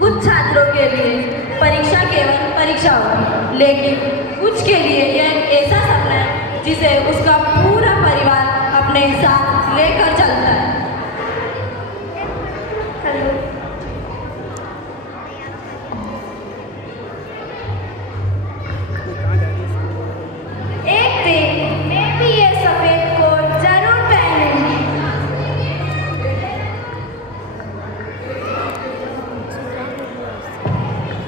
कुछ छात्रों के लिए परीक्षा केवल परीक्षा होगी, लेकिन कुछ के लिए यह एक ऐसा सपना है जिसे उसका पूरा परिवार अपने साथ लेकर चलता है। हेलो। एक दिन मैं भी ये सफेद कोट जरूर पहनूंगी।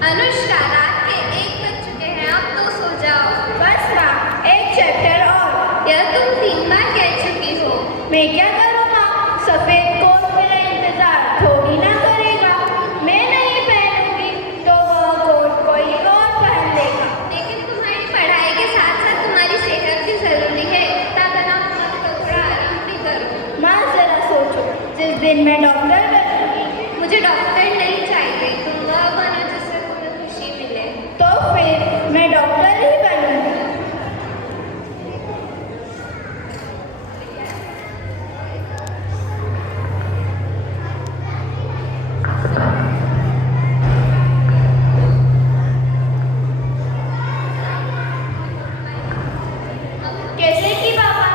अनुष्का, रात के 1 बज चुके हैं, अब तो सो जाओ। बस माँ, एक चैप्टर और। यह तुम 3 बार कह चुकी हो। मैं क्या करूँ माँ, सफेद कोट मेरा इंतजार थोड़ी ना करेगा। मैं नहीं पहनूंगी तो वह कोट कोई और पहन लेगा। लेकिन तुम्हारी पढ़ाई के साथ साथ तुम्हारी सेहत भी जरूरी है। इतना तनाव मत करो, थोड़ा आराम भी करो। माँ जरा सोचो, जिस दिन मैं डॉक्टर बनूंगी। मुझे डॉक्टर नहीं चाहिए, तुम वह बनो जिससे तुम्हें खुशी मिले। तो फिर मैं डॉक्टर ही बनूंगी। कैसे की पापा?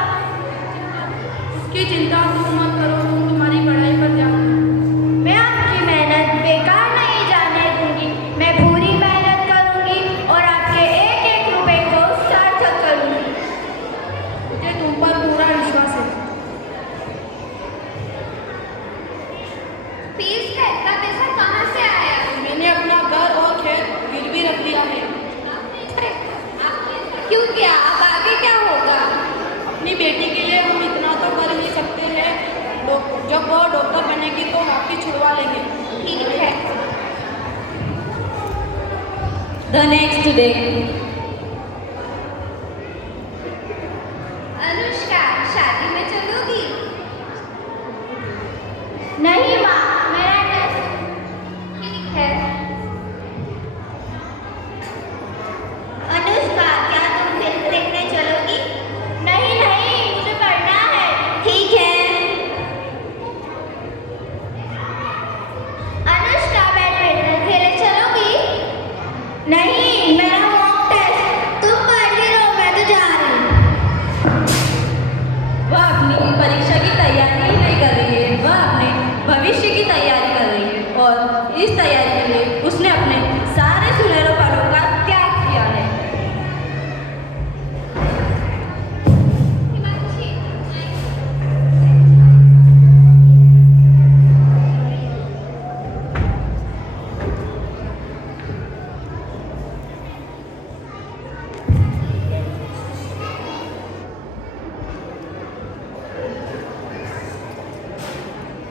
उसकी चिंता तुम मत करो, तुम तुम्हारी पढ़ाई पर ध्यान दो। मैं आपकी मेहनत बेकार नहीं जाने दूंगी। मैं पूरी मेहनत करूंगी और आपके एक एक रुपए को सार्थक करूंगी। मुझे तुम पर पूरा विश्वास है। फीस का इतना पैसा कहाँ से आया? मैंने अपना घर और खेत गिरवी रख दिया है। क्यों किया? अब आगे क्या होगा? अपनी बेटी के लिए हम इतना तो कर ही सकते हैं। जब वो डॉक्टर बनेगी तो वापिस छुड़वा लेंगे। ठीक है। The next day. अनुष्का, शादी में चलोगी? नहीं माँ, मेरा टेस्ट। ठीक है। अनुष्का, क्या तुम फिल्म देखने चलोगी? नहीं नहीं, मुझे पढ़ना है। ठीक है। अनुष्का, बैडमिंटन खेलने चलोगी? नहीं, मेरा मॉक टेस्ट। तुम पढ़ती रहो, मैं तो जा रही हूँ। वह अपनी परीक्षा की तैयारी ही नहीं कर रही है, वह अपने भविष्य की तैयारी कर रही है और इस तैयारी के लिए उसने अपने सारे सुनहरे पलों का त्याग किया है। Himanshi,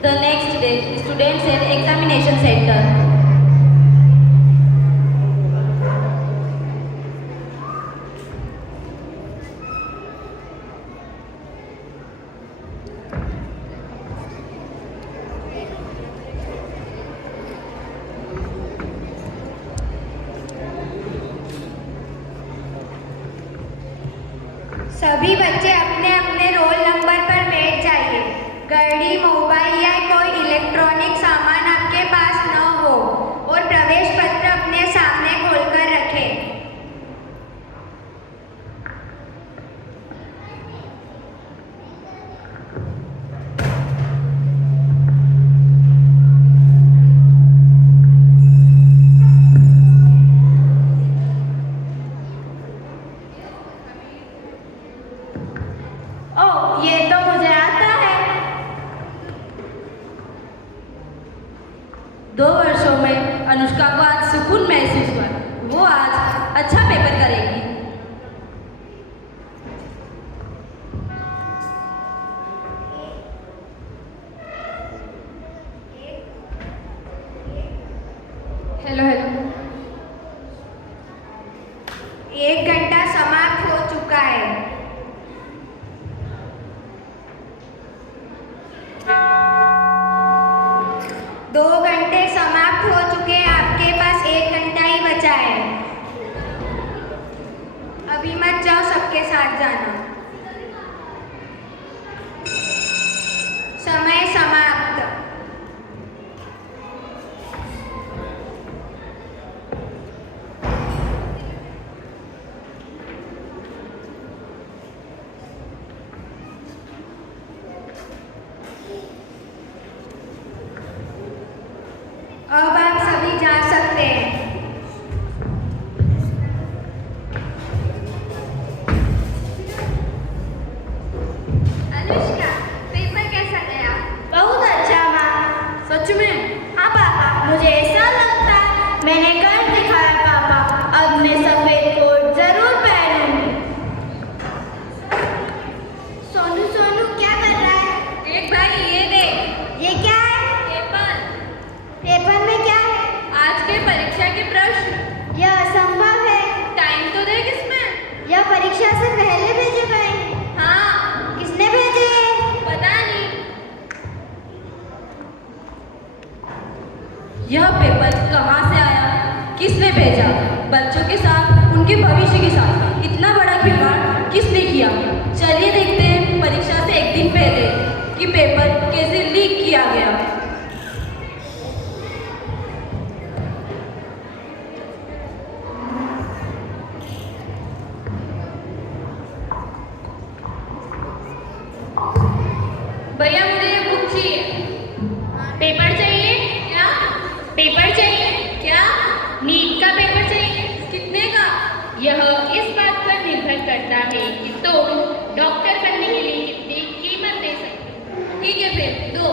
The next day, students at examination center. सभी बच्चे अपने अपने रोल नंबर पर बैठ जाइए। घड़ी, मोबाइल या कोई इलेक्ट्रॉनिक सामान आपके पास न हो और प्रवेश पत्र अपने सामने खोलकर रखें। ओह, ये तो मुझे आता है। 2 वर्षों में अनुष्का को आज सुकून महसूस हुआ। वो आज अच्छा पेपर करेगी। Hello hello. 1 घंटा समाप्त हो चुका है। दो घंटे समाप्त हो चुके हैं, आपके पास 1 घंटा ही बचा है। अभी मत जाओ, सबके साथ जाना। समय समाप्त। कैसा लगता है? मैंने कर दिखाया पापा, अब मैं सफेद कोट जरूर पहनूंगी। सोनू सोनू क्या कर रहा है? देख भाई, ये देख, ये क्या है? पेपर। पेपर में क्या है? आज के परीक्षा के प्रश्न। यह असंभव है। टाइम तो देख इसमें। यह परीक्षा से पहले भेजे गए हैं। हाँ, किसने भेजे हैं? पता नहीं। यह पेपर कहाँ से आया, किसने भेजा? बच्चों के साथ, उनके भविष्य के साथ इतना बड़ा खिलवाड़ किसने किया? चलिए देखते हैं परीक्षा से एक दिन पहले कि पेपर कैसे लीक किया गया। भैया मुझे ये बुक चाहिए। पेपर चाहिए क्या? पेपर चाहिए क्या? नीट का पेपर चाहिए। कितने का? यह इस बात पर निर्भर करता है कि तुम डॉक्टर बनने के लिए कितनी कीमत दे सकते हो। ठीक है फिर दो।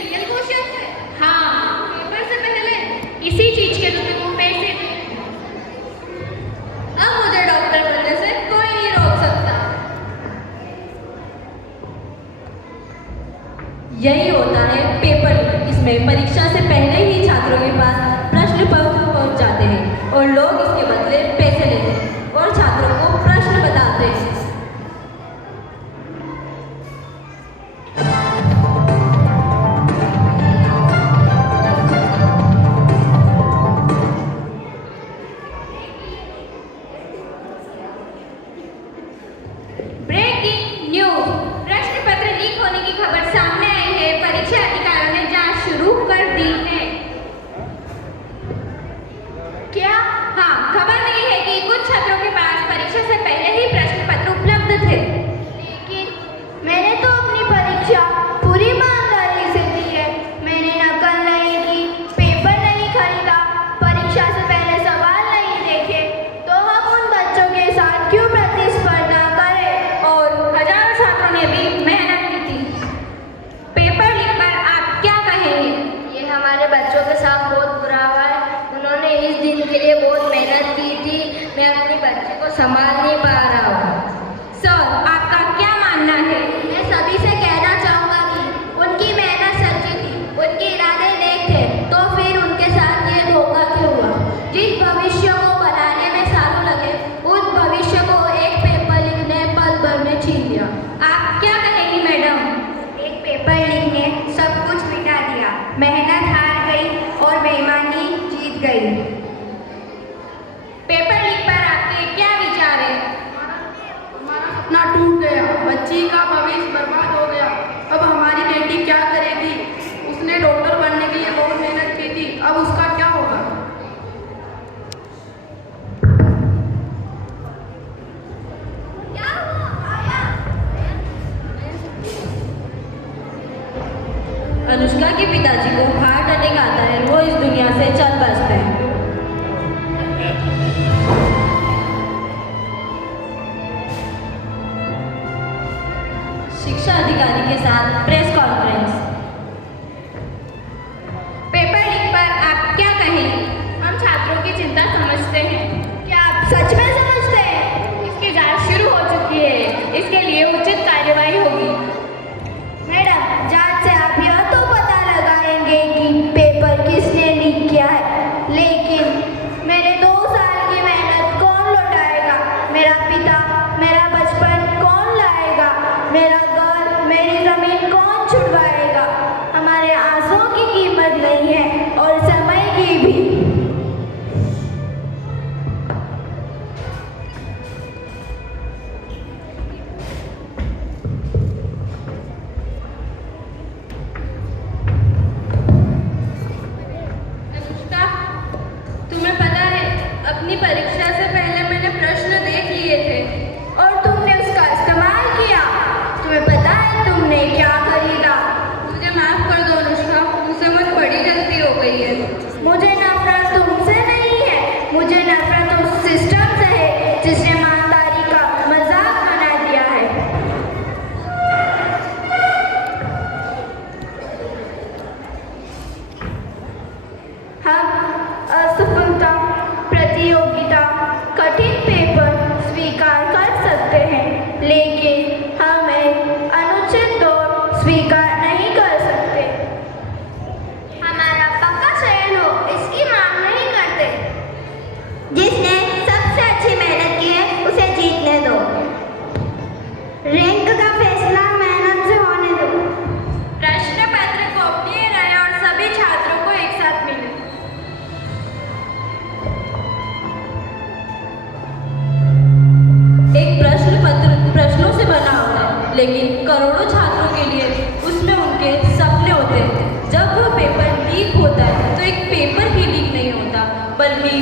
रियल क्वेश्चन है? हाँ, पेपर से पहले इसी चीज के लिए तुम पैसे दे। अब मुझे डॉक्टर बनने से कोई नहीं रोक सकता। यही होता है पेपर लीक। इसमें परीक्षा से पहले ही छात्रों के पास प्रश्न पत्र पहुंच जाते हैं और लोग इसके बदले पैसे लेते हैं और छात्रों को प्रश्न बताते हैं। ब्रेकिंग न्यूज, प्रश्न पत्र लीक होने की खबर सामने आई है। परीक्षा अधिकारियों ने जांच शुरू कर दी है। क्या? हाँ, खबर मिली है कि कुछ छात्रों के पास परीक्षा से पहले ही प्रश्न पत्र उपलब्ध थे। लेकिन मैंने तो अपनी परीक्षा पूरी ईमानदारी से दी है। मैंने नकल नहीं की, पेपर नहीं खरीदा, परीक्षा से पहले सवाल नहीं देखे, तो हम उन बच्चों के साथ क्यों प्रतिस्पर्धा करें? और हजारों छात्रों ने भी मेहनत की थी। पेपर लीक पर आप क्या कहेंगे? ये हमारे बच्चों के साथ बहुत बुरा हुआ है। उन्होंने इस दिन के लिए बहुत मेहनत की थी। मैं अपनी बच्ची को संभाल नहीं पा रहा हूँ। सर, आपका क्या मानना है? मैं सभी से कहना चाहूँगा कि उनकी मेहनत सच्ची थी, उनके इरादे नेक थे, तो फिर उनके साथ ये धोखा क्यों हुआ? जिस भविष्य को बनाने में सालों लगे, उस भविष्य को एक पेपर लीक ने पल भर में छीन लिया। आप क्या कहेंगी मैडम? एक पेपर लीक ने सब कुछ मिटा दिया। मेहनत हार गई और बेईमानी जीत गई। पेपर लीक पर आपके क्या विचार है? हमारा सपना टूट गया, बच्ची का भविष्य बर्बाद हो गया। अब हमारी बेटी क्या करेगी? उसने डॉक्टर बनने के लिए बहुत मेहनत की थी, अब उसका क्या होगा? अनुष्का के पिताजी को हार्ट अटैक आता है, वो इस दुनिया से चल बसते हैं। शिक्षा अधिकारी के साथ प्रेस कॉन्फ्रेंस। पेपर लीक पर आप क्या कहेंगे? हम छात्रों की चिंता समझते हैं। क्या आप सच में समझते हैं? इसकी जांच शुरू हो चुकी है। इसके लिए उचित कार्यवाही होगी। मैडम, जांच से आप यह तो पता लगाएंगे कि पेपर किसने लीक किया है, लेकिन मेरे 2 साल की मेहनत कौन लौटाएगा? मेरा पिता, मेरा बचपन कौन लाएगा? मेरा घर, मेरी जमीन कौन लेकिन करोड़ों छात्रों के लिए उसमें उनके सपने होते हैं। जब वो पेपर लीक होता है तो एक पेपर ही लीक नहीं होता, बल्कि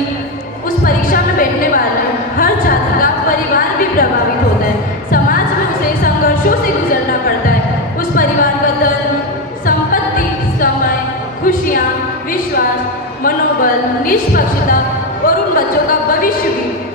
उस परीक्षा में बैठने वाले हर छात्र का परिवार भी प्रभावित होता है। समाज में उसे संघर्षों से गुजरना पड़ता है। उस परिवार का धन, संपत्ति, समय, खुशियाँ, विश्वास, मनोबल, निष्पक्षता और उन बच्चों का भविष्य भी